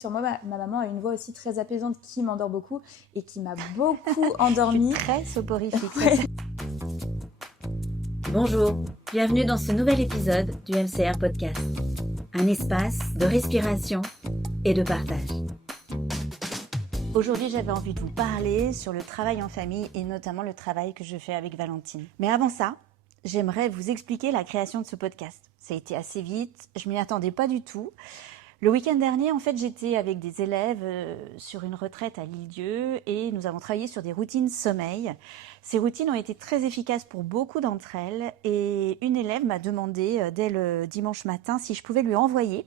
Sur moi, ma maman a une voix aussi très apaisante qui m'endort beaucoup et qui m'a beaucoup endormie. Très soporifique. Ouais. Bonjour, bienvenue dans ce nouvel épisode du MCR Podcast. Un espace de respiration et de partage. Aujourd'hui, j'avais envie de vous parler sur le travail en famille et notamment le travail que je fais avec Valentine. Mais avant ça, j'aimerais vous expliquer la création de ce podcast. Ça a été assez vite, je m'y attendais pas du tout. Le week-end dernier, en fait, j'étais avec des élèves sur une retraite à l'Île-Dieu et nous avons travaillé sur des routines sommeil. Ces routines ont été très efficaces pour beaucoup d'entre elles et une élève m'a demandé dès le dimanche matin si je pouvais lui envoyer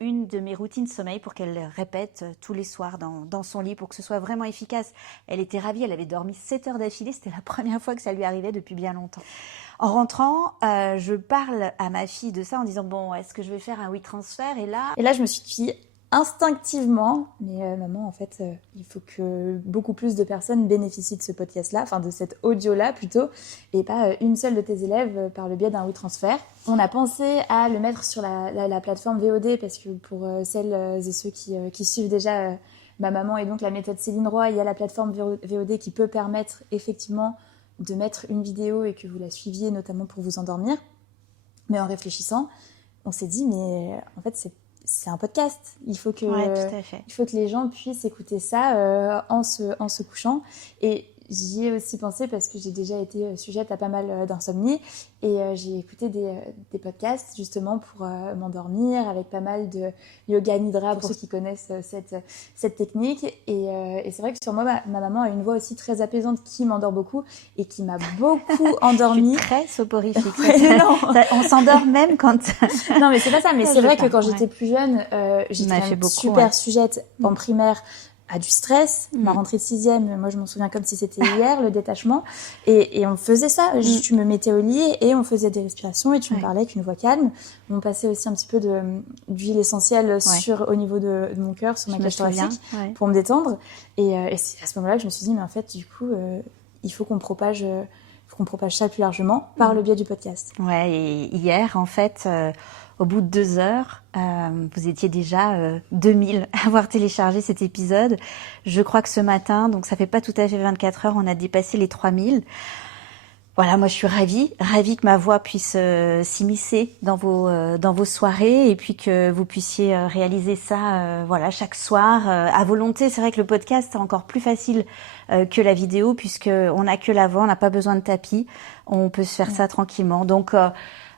une de mes routines sommeil pour qu'elle répète tous les soirs dans son lit pour que ce soit vraiment efficace. Elle était ravie, elle avait dormi 7 heures d'affilée, c'était la première fois que ça lui arrivait depuis bien longtemps. En rentrant, je parle à ma fille de ça en disant bon, est-ce que je vais faire un WeTransfer ? Et là, je me suis dit instinctivement, mais maman, en fait, il faut que beaucoup plus de personnes bénéficient de ce podcast-là, enfin de cet audio-là plutôt, et pas une seule de tes élèves par le biais d'un WeTransfer. On a pensé à le mettre sur la plateforme VOD parce que pour celles et ceux qui suivent déjà ma maman et donc la méthode Céline Roy, il y a la plateforme VOD qui peut permettre effectivement de mettre une vidéo et que vous la suiviez notamment pour vous endormir. Mais en réfléchissant, on s'est dit mais en fait c'est un podcast. Il faut que les gens puissent écouter ça en se couchant. Et j'y ai aussi pensé parce que j'ai déjà été sujette à pas mal d'insomnie et j'ai écouté des podcasts justement pour m'endormir avec pas mal de yoga nidra pour ceux qui connaissent cette technique et c'est vrai que sur moi ma maman a une voix aussi très apaisante qui m'endort beaucoup et qui m'a beaucoup endormie. Je suis très soporifique. Ouais, on s'endort même quand... Non mais c'est pas ça, mais c'est vrai que quand j'étais plus jeune, j'étais super sujette en primaire à du stress, ma rentrée de 6e, moi je m'en souviens comme si c'était hier, le détachement, et on faisait ça, tu me mettais au lit et on faisait des respirations et tu me parlais avec une voix calme, on passait aussi un petit peu d'huile essentielle au niveau de mon cœur, sur ma cage thoracique, pour me détendre, et c'est à ce moment-là que je me suis dit, mais en fait du coup, il faut qu'on propage ça plus largement par le biais du podcast. Ouais, et hier en fait... Au bout de 2 heures, vous étiez déjà 2000 à avoir téléchargé cet épisode. Je crois que ce matin, donc ça fait pas tout à fait 24 heures, on a dépassé les 3000. Voilà, moi je suis ravie que ma voix puisse s'immiscer dans vos soirées et puis que vous puissiez réaliser ça chaque soir à volonté. C'est vrai que le podcast est encore plus facile que la vidéo puisque on n'a que la voix, on n'a pas besoin de tapis, on peut se faire ça tranquillement. Donc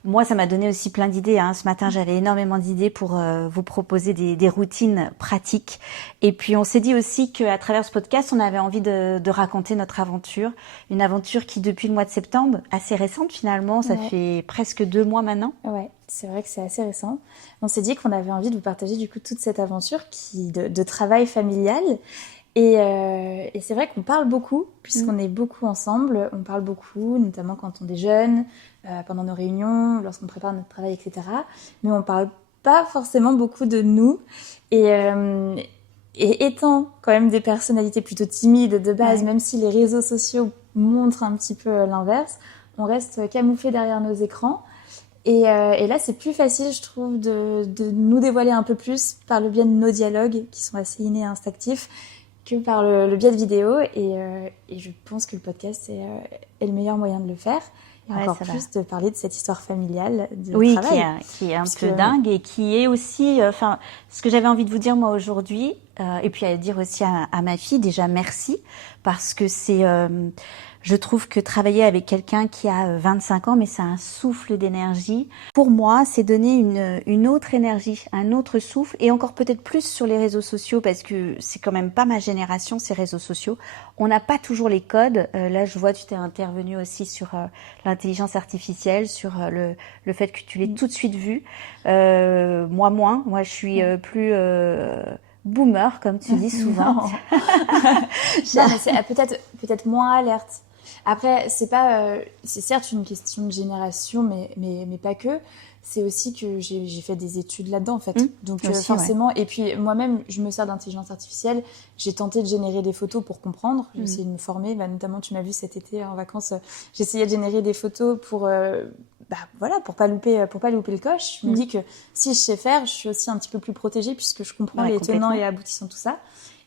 moi, ça m'a donné aussi plein d'idées. Ce matin, j'avais énormément d'idées pour vous proposer des routines pratiques. Et puis, on s'est dit aussi qu'à travers ce podcast, on avait envie de raconter notre aventure. Une aventure qui, depuis le mois de septembre, assez récente finalement, ça fait presque 2 mois maintenant. Ouais, c'est vrai que c'est assez récent. On s'est dit qu'on avait envie de vous partager du coup toute cette aventure de travail familial. Et c'est vrai qu'on parle beaucoup, puisqu'on est beaucoup ensemble. On parle beaucoup, notamment quand on déjeune, pendant nos réunions, lorsqu'on prépare notre travail, etc. Mais on parle pas forcément beaucoup de nous. Et étant quand même des personnalités plutôt timides de base, même si les réseaux sociaux montrent un petit peu l'inverse, on reste camouflés derrière nos écrans. Et là, c'est plus facile, je trouve, de nous dévoiler un peu plus par le biais de nos dialogues, qui sont assez innés et instinctifs, que par le biais de vidéos. Et je pense que le podcast est le meilleur moyen de le faire. Et encore plus de parler de cette histoire familiale de travail. Qui est un peu dingue et qui est aussi... ce que j'avais envie de vous dire moi aujourd'hui, et puis à dire aussi à ma fille, déjà merci, parce que c'est... je trouve que travailler avec quelqu'un qui a 25 ans, mais c'est un souffle d'énergie. Pour moi, c'est donner une autre énergie, un autre souffle, et encore peut-être plus sur les réseaux sociaux, parce que c'est quand même pas ma génération, ces réseaux sociaux. On n'a pas toujours les codes. Là, je vois, tu t'es intervenu aussi sur l'intelligence artificielle, sur le fait que tu l'aies tout de suite vu. Moi, moins. Moi, je suis plus... boomer, comme tu dis souvent. Non, mais c'est peut-être moins alerte. Après, c'est certes une question de génération, mais pas que. C'est aussi que j'ai fait des études là-dedans, en fait. Donc aussi, forcément, et puis moi-même, je me sers d'intelligence artificielle. J'ai tenté de générer des photos pour comprendre. J'ai essayé de me former. Notamment, tu m'as vu cet été en vacances, j'essayais de générer des photos pour voilà, pour pas louper le coche. Je me dis que si je sais faire, je suis aussi un petit peu plus protégée puisque je comprends les tenants et aboutissants de tout ça.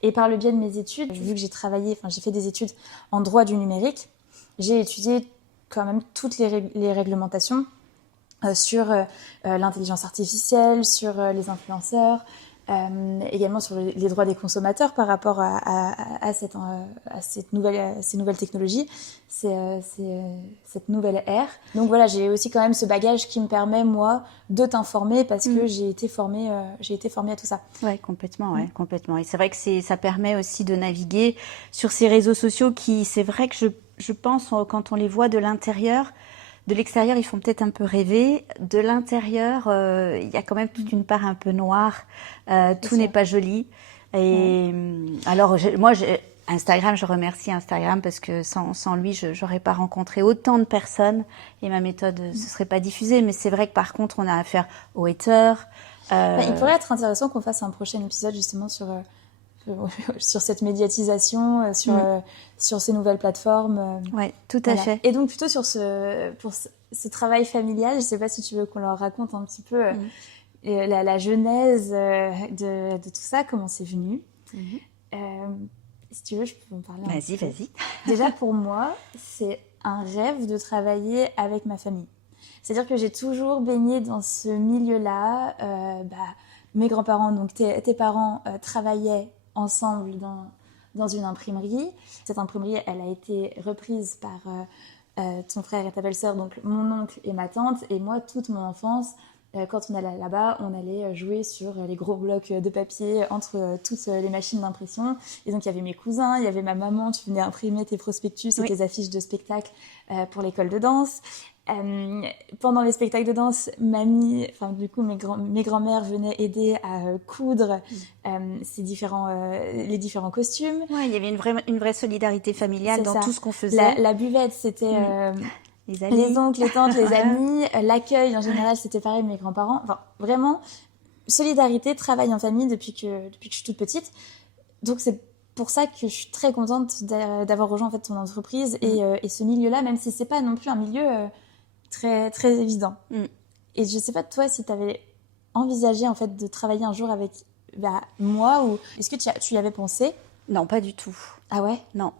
Et par le biais de mes études, vu que j'ai fait des études en droit du numérique, j'ai étudié quand même toutes les réglementations sur l'intelligence artificielle, sur les influenceurs, également sur les droits des consommateurs par rapport à ces nouvelles technologies, cette nouvelle ère. Donc voilà, j'ai aussi quand même ce bagage qui me permet, moi, de t'informer parce que j'ai été formée à tout ça. Ouais, complètement. Et c'est vrai que ça permet aussi de naviguer sur ces réseaux sociaux qui, c'est vrai que je pense, quand on les voit de l'extérieur, ils font peut-être un peu rêver. De l'intérieur, il y a quand même toute une part un peu noire. Tout n'est pas joli. Et alors, Instagram, je remercie Instagram parce que sans lui, je n'aurais pas rencontré autant de personnes et ma méthode ne se serait pas diffusée. Mais c'est vrai que par contre, on a affaire aux haters. Il pourrait être intéressant qu'on fasse un prochain épisode justement sur cette médiatisation, sur ces nouvelles plateformes. Oui, tout à fait. Et donc plutôt pour ce travail familial, je ne sais pas si tu veux qu'on leur raconte un petit peu la genèse de tout ça, comment c'est venu. Si tu veux, je peux en parler un petit peu. Vas-y. Déjà pour moi, c'est un rêve de travailler avec ma famille. C'est-à-dire que j'ai toujours baigné dans ce milieu-là. Mes grands-parents, donc tes parents, travaillaient ensemble dans une imprimerie. Cette imprimerie, elle a été reprise par ton frère et ta belle-sœur, donc mon oncle et ma tante. Et moi, toute mon enfance, quand on allait là-bas, on allait jouer sur les gros blocs de papier entre toutes les machines d'impression. Et donc, il y avait mes cousins, il y avait ma maman, tu venais imprimer tes prospectus et tes affiches de spectacle pour l'école de danse. Pendant les spectacles de danse, mes grands-mères venaient aider à coudre les différents costumes. Ouais, il y avait une vraie solidarité familiale dans tout ce qu'on faisait. La buvette, c'était les oncles, les tantes, les amis. L'accueil, en général, c'était pareil, mes grands-parents. Enfin, vraiment, solidarité, travail en famille depuis que je suis toute petite. Donc, c'est pour ça que je suis très contente d'avoir rejoint en fait ton entreprise et ce milieu-là, même si c'est pas non plus un milieu très très évident. Et je sais pas toi si tu avais envisagé en fait de travailler un jour avec moi ou est-ce que tu y avais pensé? Non, pas du tout. Ah ouais? Non,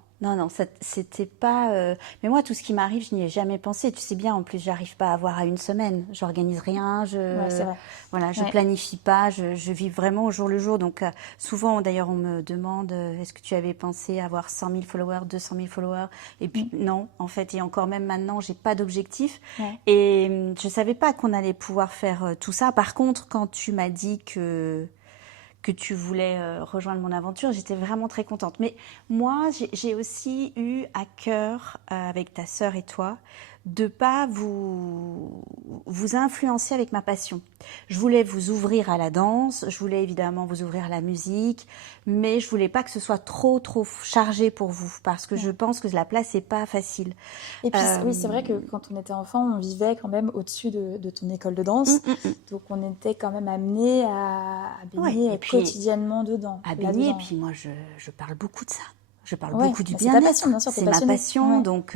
c'était pas. Mais moi, tout ce qui m'arrive, je n'y ai jamais pensé. Tu sais bien, en plus, j'arrive pas à avoir à une semaine. J'organise rien, Ouais, c'est vrai. Voilà, je planifie pas. Je vis vraiment au jour le jour. Donc, souvent, d'ailleurs, on me demande est-ce que tu avais pensé avoir 100 000 followers, 200 000 followers? Et puis, non, en fait, et encore même maintenant, j'ai pas d'objectif. Et je savais pas qu'on allait pouvoir faire tout ça. Par contre, quand tu m'as dit que tu voulais rejoindre mon aventure, j'étais vraiment très contente. Mais moi, j'ai aussi eu à cœur, avec ta sœur et toi, de pas vous influencer avec ma passion. Je voulais vous ouvrir à la danse, je voulais évidemment vous ouvrir à la musique, mais je voulais pas que ce soit trop chargé pour vous, parce que je pense que la place est pas facile. Et puis oui, c'est vrai que quand on était enfant, on vivait quand même au-dessus de ton école de danse, donc on était quand même amené à baigner quotidiennement dedans. À baigner, et puis moi je parle beaucoup de ça. Je parle beaucoup du bien-être. C'est ma passion. Donc,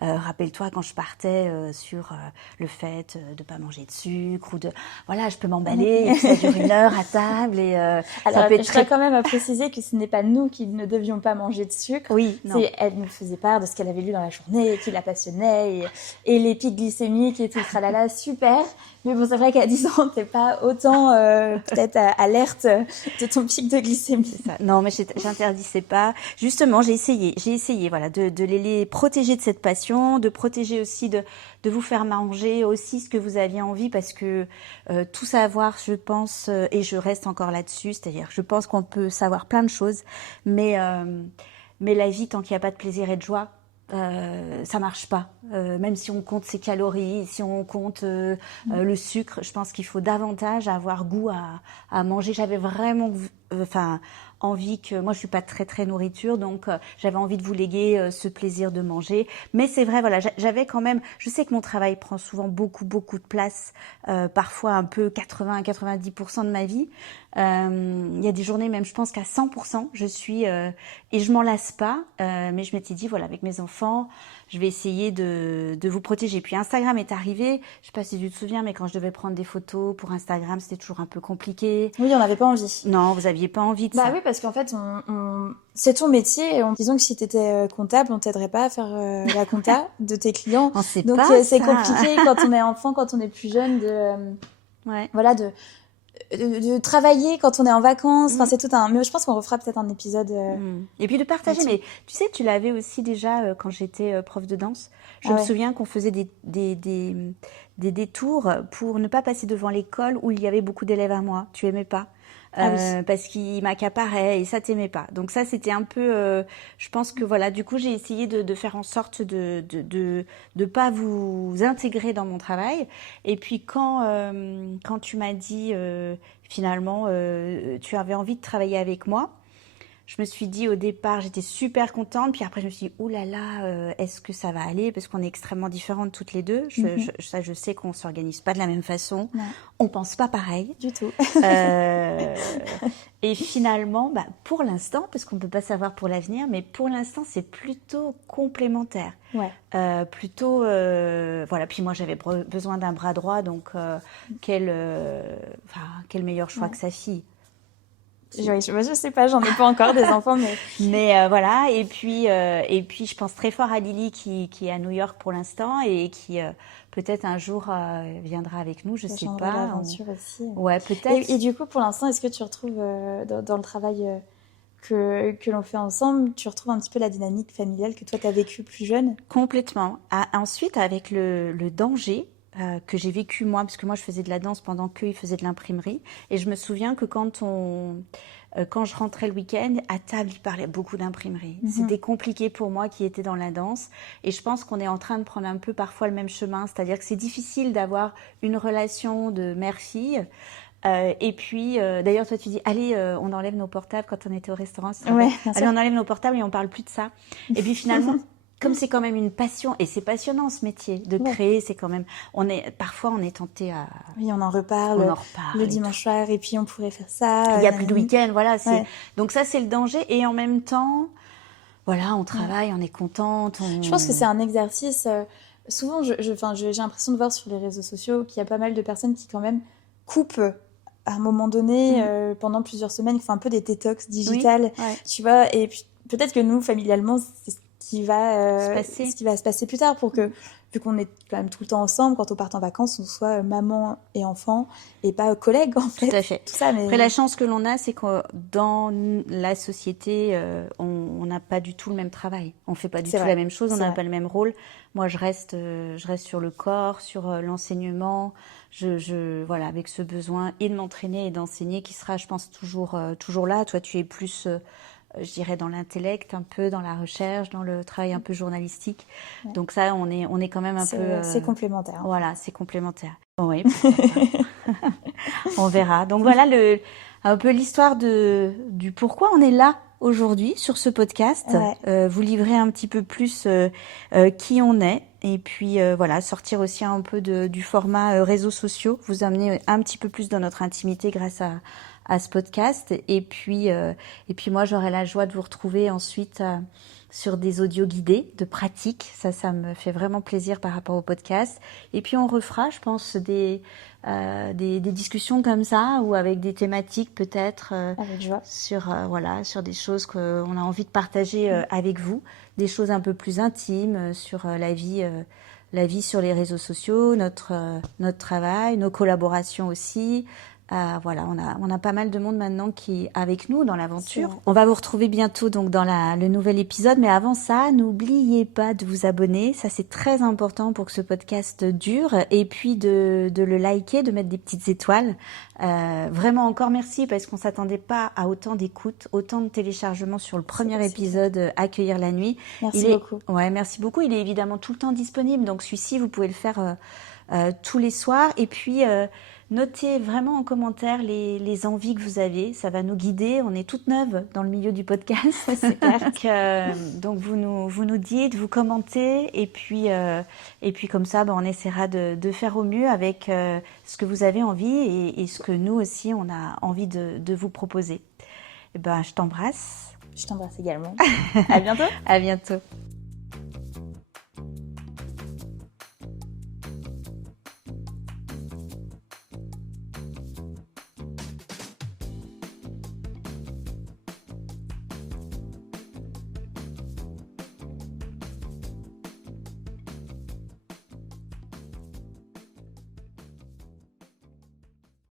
rappelle-toi quand je partais sur le fait de pas manger de sucre ou voilà, je peux m'emballer et ça dure 1 heure à table et alors ça peut être je tiens quand même à préciser que ce n'est pas nous qui ne devions pas manger de sucre. Oui, non. Elle nous faisait part de ce qu'elle avait lu dans la journée, qui la passionnait et les pics glycémiques et tout le tralala, super. Mais bon, c'est vrai qu'à 10 ans, t'es pas autant peut-être alerte de ton pic de glycémie. C'est ça. Non, mais j'interdisais pas. Justement, j'ai essayé, voilà, de les protéger de cette passion, de protéger aussi de vous faire manger aussi ce que vous aviez envie, parce que tout savoir, je pense, et je reste encore là-dessus, c'est-à-dire, je pense qu'on peut savoir plein de choses, mais la vie, tant qu'il n'y a pas de plaisir et de joie, ça marche pas. Même si on compte ses calories, si on compte le sucre, je pense qu'il faut davantage avoir goût à manger. J'avais vraiment, envie que moi je suis pas très très nourriture, donc j'avais envie de vous léguer ce plaisir de manger. Mais c'est vrai, voilà, j'avais quand même, je sais que mon travail prend souvent beaucoup de place, parfois un peu 80-90% de ma vie. Il y a des journées même, je pense qu'à 100%, je suis et je m'en lasse pas. Mais je m'étais dit, voilà, avec mes enfants, je vais essayer de vous protéger. Puis Instagram est arrivé. Je sais pas si tu te souviens, mais quand je devais prendre des photos pour Instagram, c'était toujours un peu compliqué. Oui, on n'avait pas envie. Non, vous aviez pas envie de ça. Bah oui, parce qu'en fait, c'est ton métier. Et disons que si tu étais comptable, on t'aiderait pas à faire la compta de tes clients. On sait Donc pas c'est ça. compliqué quand on est enfant, quand on est plus jeune, Ouais. voilà, de travailler quand on est en vacances. Enfin, c'est tout un. Mais je pense qu'on refera peut-être un épisode. Et puis de partager. Mais tu sais, tu l'avais aussi déjà quand j'étais prof de danse. Je me souviens qu'on faisait des détours pour ne pas passer devant l'école où il y avait beaucoup d'élèves à moi. Tu aimais pas. Parce qu'il m'accaparait et ça t'aimait pas. Donc ça c'était un peu, je pense que voilà, du coup j'ai essayé de faire en sorte de pas vous intégrer dans mon travail. Et puis quand tu m'as dit finalement tu avais envie de travailler avec moi, je me suis dit au départ, j'étais super contente. Puis après, je me suis dit, ouh là là, est-ce que ça va aller? Parce qu'on est extrêmement différentes toutes les deux. Je sais qu'on s'organise pas de la même façon. Non. On pense pas pareil. Du tout. Et finalement, pour l'instant, parce qu'on peut pas savoir pour l'avenir, mais pour l'instant, c'est plutôt complémentaire. Ouais. Plutôt, voilà. Puis moi, j'avais besoin d'un bras droit, donc quel meilleur choix que sa fille. Je sais pas, j'en ai pas encore des enfants, mais voilà. Et puis je pense très fort à Lily qui est à New York pour l'instant et qui peut-être un jour viendra avec nous, je sais pas. L'aventure aussi. Ouais, peut-être. Et du coup, pour l'instant, est-ce que tu retrouves dans le travail que l'on fait ensemble, tu retrouves un petit peu la dynamique familiale que toi, tu as vécue plus jeune? Complètement. Ensuite, avec le danger que j'ai vécu moi, parce que moi je faisais de la danse pendant qu'eux ils faisaient de l'imprimerie, et je me souviens que quand je rentrais le week-end, à table ils parlaient beaucoup d'imprimerie. C'était compliqué pour moi qui étais dans la danse, et je pense qu'on est en train de prendre un peu parfois le même chemin, c'est-à-dire que c'est difficile d'avoir une relation de mère-fille. Et puis, d'ailleurs, toi, tu dis, allez, on enlève nos portables quand on était au restaurant. Ouais, allez, on enlève nos portables et on parle plus de ça. Et puis finalement, comme c'est quand même une passion, et c'est passionnant ce métier de créer, c'est quand même, parfois on est tenté à. Oui, on en reparle le dimanche soir, et puis on pourrait faire ça. Il n'y a plus de week-end, voilà. Donc ça, c'est le danger. Et en même temps, voilà, on travaille, on est contente. Je pense que c'est un exercice. Souvent, j'ai l'impression de voir sur les réseaux sociaux qu'il y a pas mal de personnes qui quand même coupent à un moment donné, pendant plusieurs semaines, qui font un peu des détox digitales, tu vois. Et puis, peut-être que nous, familialement, c'est ce qui va se passer plus tard, pour que, vu qu'on est quand même tout le temps ensemble, quand on part en vacances, on soit maman et enfant et pas collègues, en fait. Tout à fait. Tout ça, mais... Après, la chance que l'on a, c'est que dans la société, on n'a pas du tout le même travail. On fait pas du tout la même chose, on n'a pas le même rôle. Moi, je reste sur le corps, sur l'enseignement. Voilà, avec ce besoin et de m'entraîner et d'enseigner qui sera, je pense, toujours là. Toi, tu es plus, je dirais, dans l'intellect, un peu dans la recherche, dans le travail un peu journalistique. Ouais. Donc ça, on est quand même un peu... c'est complémentaire. Voilà, c'est complémentaire. Oui, on verra. Donc voilà un peu l'histoire du pourquoi on est là aujourd'hui sur ce podcast. Vous livrer un petit peu plus qui on est. Et puis voilà, sortir aussi un peu du format réseaux sociaux, vous amener un petit peu plus dans notre intimité grâce à ce podcast. Et puis moi, j'aurai la joie de vous retrouver ensuite sur des audios guidés de pratique. Ça me fait vraiment plaisir par rapport au podcast. Et puis on refera, je pense, des discussions comme ça, ou avec des thématiques peut-être sur des choses qu'on a envie de partager avec vous, des choses un peu plus intimes sur la vie sur les réseaux sociaux, notre travail, nos collaborations aussi. Voilà, on a pas mal de monde maintenant qui est avec nous dans l'aventure. On va vous retrouver bientôt donc dans le nouvel épisode, mais avant ça, n'oubliez pas de vous abonner, ça c'est très important pour que ce podcast dure, et puis de le liker, de mettre des petites étoiles. Vraiment encore merci, parce qu'on s'attendait pas à autant d'écoutes, autant de téléchargements sur le premier épisode Accueillir la nuit. Merci beaucoup. Ouais, merci beaucoup. Il est évidemment tout le temps disponible, donc celui-ci vous pouvez le faire tous les soirs, et puis Notez vraiment en commentaire les envies que vous avez, ça va nous guider. On est toutes neuves dans le milieu du podcast. C'est clair. Donc vous nous dites, vous commentez et puis comme ça, on essaiera de faire au mieux avec ce que vous avez envie et ce que nous aussi on a envie de vous proposer. Je t'embrasse. Je t'embrasse également. À bientôt. À bientôt.